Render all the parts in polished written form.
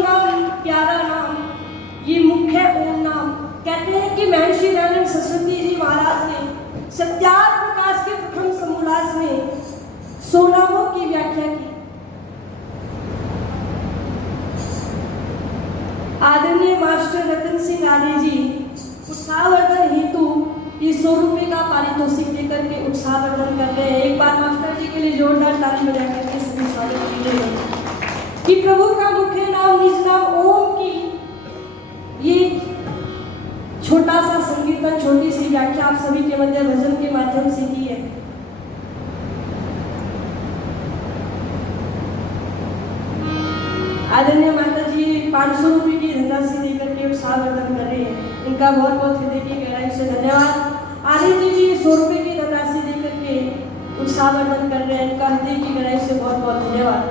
नाम प्यारा नाम, ये मुख्य ओम नाम। कहते हैं कि महर्षि दयानंद सरस्वती जी महाराज ने सत्यार्थ प्रकाश के प्रथम समोल्लास में 16 नामों की व्याख्या की। आदरणीय मास्टर रतन सिंह आर्य जी उत्साहवर्धन हेतु ये 100 रुपये का पारितोषिक देकर के उत्साहवर्धन कर रहे हैं। एक बार मास्टर जी के लिए जोरदार ताली बजा करके सभी स्वागत कीजिए। कि प्रभु का मुख्य नाम निज नाम ओम की ये छोटा सा संकीर्तन, छोटी सी व्याख्या आप सभी के मध्य भजन के माध्यम से की है। आदरणीय माता जी 500 रुपये की धनराशि देकर के उत्साहवर्धन कर रहे हैं, इनका बहुत बहुत हृदय की गहराई से धन्यवाद। आर्य जी भी 100 रुपये की धनराशि देकर के उत्साहवर्धन कर रहे हैं, इनका हृदय की गहराई से बहुत बहुत धन्यवाद।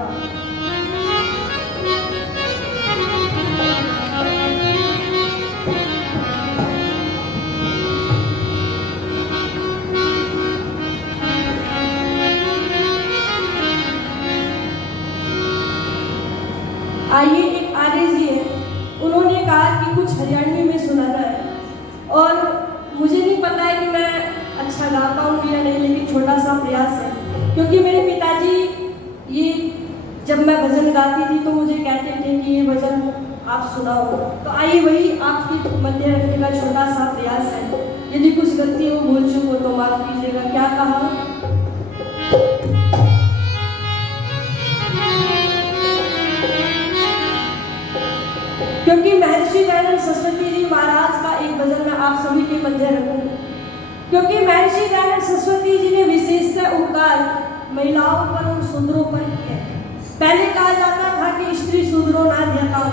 आइए, एक आर्य जी है, उन्होंने कहा कि कुछ हरियाणवी में सुनाना है और मुझे नहीं पता है कि मैं अच्छा गा पाऊंगी या नहीं, लेकिन छोटा सा प्रयास है। क्योंकि मेरे पिताजी ये जब मैं भजन गाती थी तो मुझे कहते थे कि ये भजन आप सुनाओ, तो आइए वही आपके मध्य रखने का छोटा सा प्रयास है। यदि कुछ गलती हो, भूल चूक हो तो माफ कीजिएगा। क्या कहा? क्योंकि महर्षि दयानंद सरस्वती जी महाराज का एक भजन मैं आप सभी के मध्य रखूंगा। क्योंकि महर्षि दयानंद सरस्वती जी ने विशेषतः उपकार महिलाओं पर और शूद्रों पर किया। पहले कहा जाता था कि स्त्री शूद्रो ना ध्यता,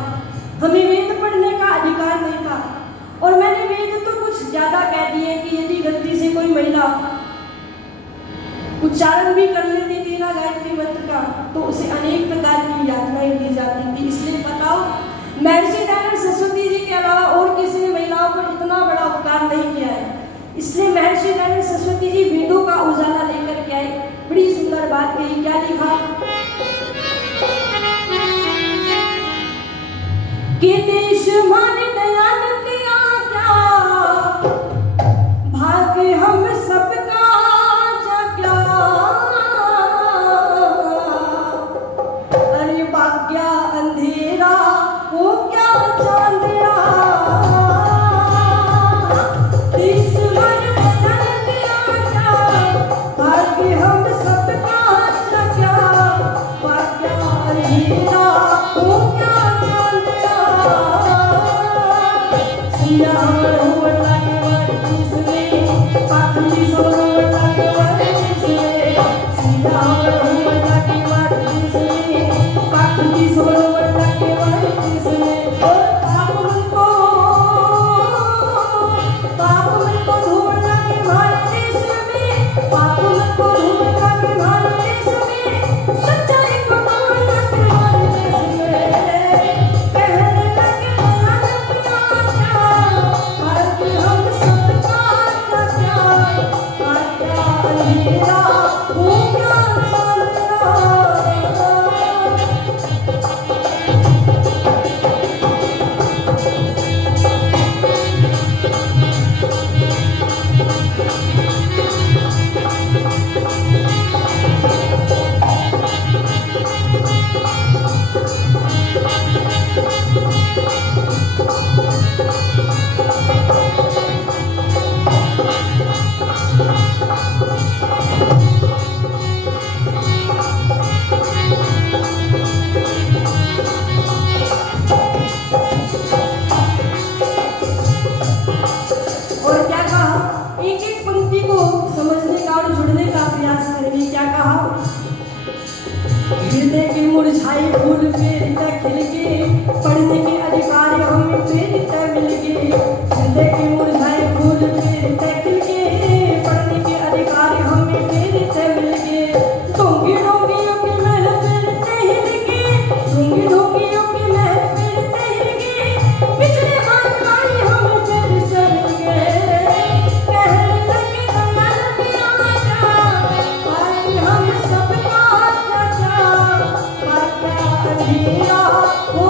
हमें वेद पढ़ने का अधिकार नहीं था। और मैंने वेद तो कुछ ज्यादा कह दिए कि यदि गलती से कोई महिला उच्चारण भी कर लेती थी ना गायत्री मंत्र का, तो उसे अनेक प्रकार की यातनाएं दी जाती थी। इसलिए बताओ, महर्षि दयानंद सरस्वती जी के अलावा और किसी ने महिलाओं पर इतना बड़ा उपकार नहीं किया है। इसलिए महर्षि दयानंद सरस्वती जी वेदों का उजाला लेकर के आए। बड़ी सुंदर बात कही। क्या लिखा? कि देश मान दयानंद आज्ञा, भाग्य हम सबका जाग्या, अरे भाग्या अंधेरा हो क्या चांदया, देश मान दयानंद आज्ञा, भाग्य हम सबका जाग्या, भाग्या अंधेरा हो क्या चांदया, सियावर हो लगे वर्दी से, पाखंडी सोनो लगे वर्दी से, सियावर हो लगे वर्दी से, पाखंडी सोनो लगे वर्दी से। पाप मन को धूल लगे भारत देश में, पाप मन को धूल लगे भारत देश में, सच्चाई को तोड़ लगे भारत देश में, कहने लगे दयानंद आज्ञा, भाग्य हम सबका जाग्या, भाग्या अंधेरा हो क्या चांदया। और क्या कहा? एक एक पंक्ति को समझने का और जुड़ने का प्रयास करेंगे। क्या कहा? हृदय के मुरझाए फूल फेरता खिल के, पढ़ने के अधिकार हमें फेरता मिल गए। हृदय के मुरझाए फूल फेरता खिल के, पढ़ने के अधिकार हमें फेरता मिल गए। डोंगी डोंगियों के महल फेरते हिल के, डोंगी डोंगियों के महल फेरते हिल के, पिछले हाथ आई हम फिर से मिल गए। कहने लगे दयानंद आज्ञा, भाग्य हम सबका जाग्या, भाग्या अंधेरा हो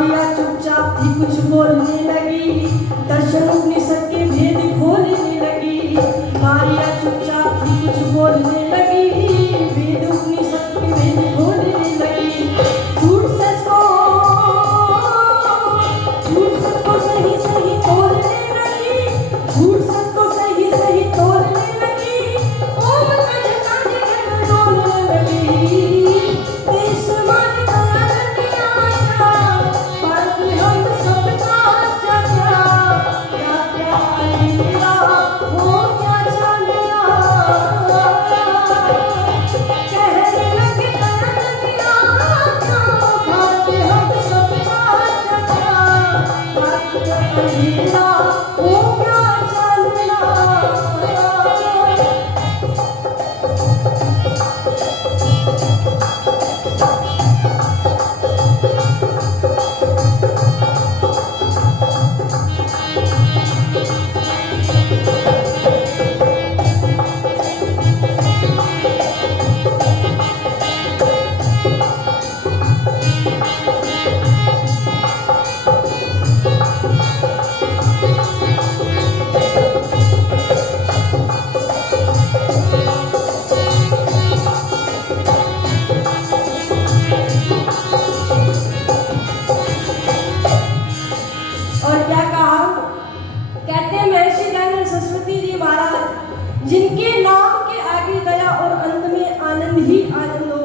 मारिया चुपचाप ही कुछ बोलने लगी, दर्शन उपनिषद के भेद खोलने लगी। मारिया चुपचाप ही कुछ बोलने लगी, वेद उपनिषद के भेद खोलने लगी। झूठ सच को सही सही तोड़ने लगी, झूठ सच को सही सही तोड़ने लगी। ओम का झटका जगत डोलने लगी। देश मान हम सबका चचा, क्या क्या लीला हो क्या चांदना। कहने लगे नदिया भाग्य हम सबका चचा, क्या क्या लीला हो क्या चांदना। और क्या कहा? कहते हैं महर्षि दयानंद सरस्वती जी महाराज, जिनके नाम के आगे दया और अंत में आनंद ही आनंद हो।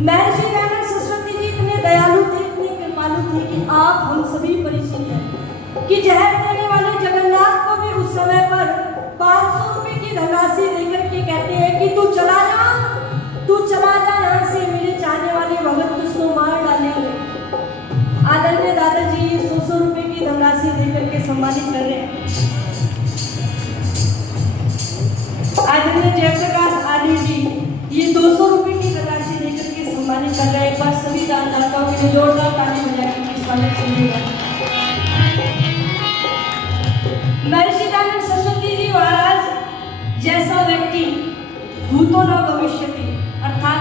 महर्षि दयानंद सरस्वती जी इतने दयालु थे, इतने कृपालु थे कि आप हम सभी परिचित हैं कि जहर देने वाले जगन्नाथ को भी उस समय पर 500 रुपए की धनराशि देकर के कहते हैं कि तू चला जा यहाँ से, मेरे चाहने वाले भगत तुझको मार डालेंगे। आदरणीय दादाजी ये 100 रुपए की धनराशि देकर के सम्मानित कर रहे हैं। आदरणीय जयप्रकाश आदि जी ये 200 रुपए की धनराशि देकर के सम्मानित कर रहे हैं। एक बार सभी दानदाताओं के लिए जोरदार ताली बजा के स्वागत कीजिएगा। महर्षि दयानंद सरस्वती जी महाराज जैसा व्यक्ति भूतो न भविष्यति, अर्थात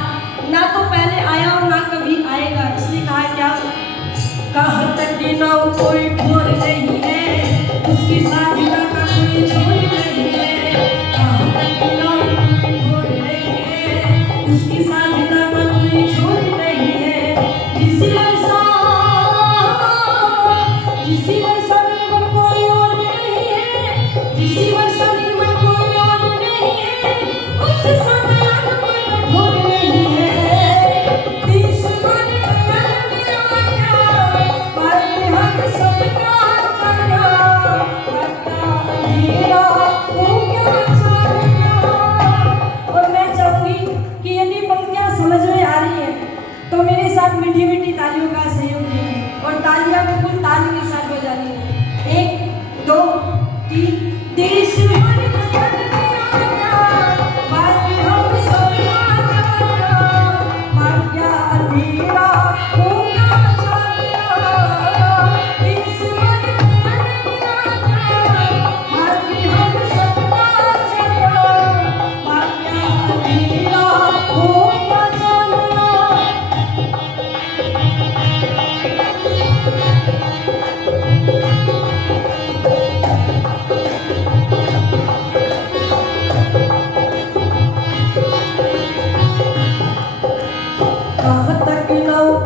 ना तो पहले आया और ना कभी आएगा। इसलिए कहा क्या? कहा तक ना कोई ठोर नहीं है, उसकी साधना का कोई छोर नहीं है। कहा तक ना कोई ठोर नहीं है, उसकी साधना का कोई छोर नहीं है। जिसी वर्षा निर्मल कोई और नहीं है, जिसी वर्षा निर्मल कोई और नहीं है, उससे साधना का कोई कठोर नहीं है। देश मन हम सबका चचा, मेरा हो क्या चांदना। और मैं चाहूंगी कि यदि पंक्तियां समझ में आ रही है तो मेरे साथ मीठी मीठी तालियों का सहयोग दीजिए और तालियां बिल्कुल ताल के साथ बजानी है। 1 2 3। देश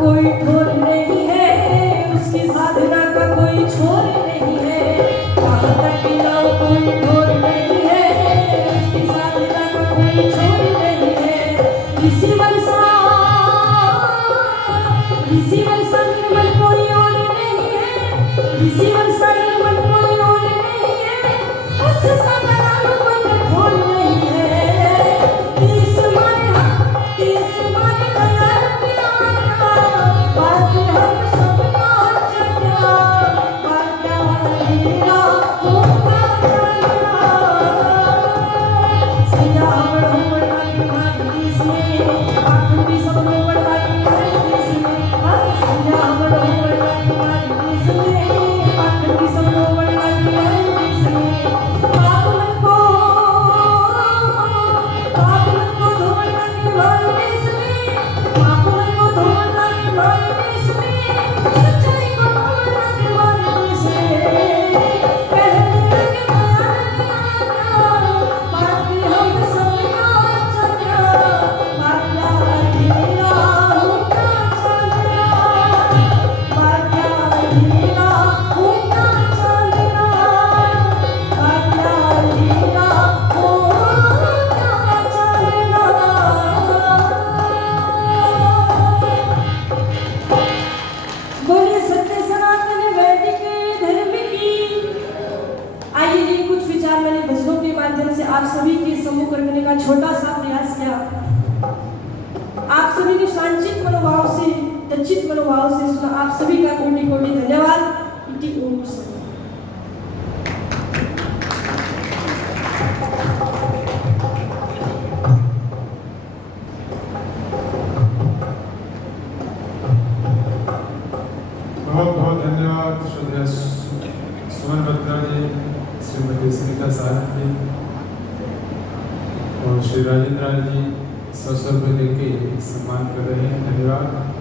कोई ठोर नहीं है, उसकी साधना का कोई छोर नहीं है। कहाँ तक ना कोई ठोर नहीं है, उसकी साधना का कोई छोर नहीं है। इसी वर्षा निर्मल कोई और नहीं है, इसी वर्षा निर्मल कोई और नहीं है, उससे साधना का कोई कठोर नहीं है। तीस मारे दयाल बात हम सबका चचा, क्या लीला हो क्या चांदना। सैया बढ़ो बढ़ा के हमारे देश में, आखिर भी सब लोग बढ़ा के हमारे देश में। सैया बढ़ो बढ़ा के हमारे देश में। आप सभी के सम्मुख रखने का छोटा सा प्रयास किया। आप सभी के शांचित मनोभाव से, दक्षित मनोभाव से सुना। आप सभी का कोटि कोटि धन्यवाद। इति ओम सत। बहुत बहुत धन्यवाद श्रद्धेय सुमन बत्रा जी, श्रीमती सुनीता सारंग जी और श्री राजेंद्र जी 100 रुपये देके सम्मान कर रहे हैं। धन्यवाद।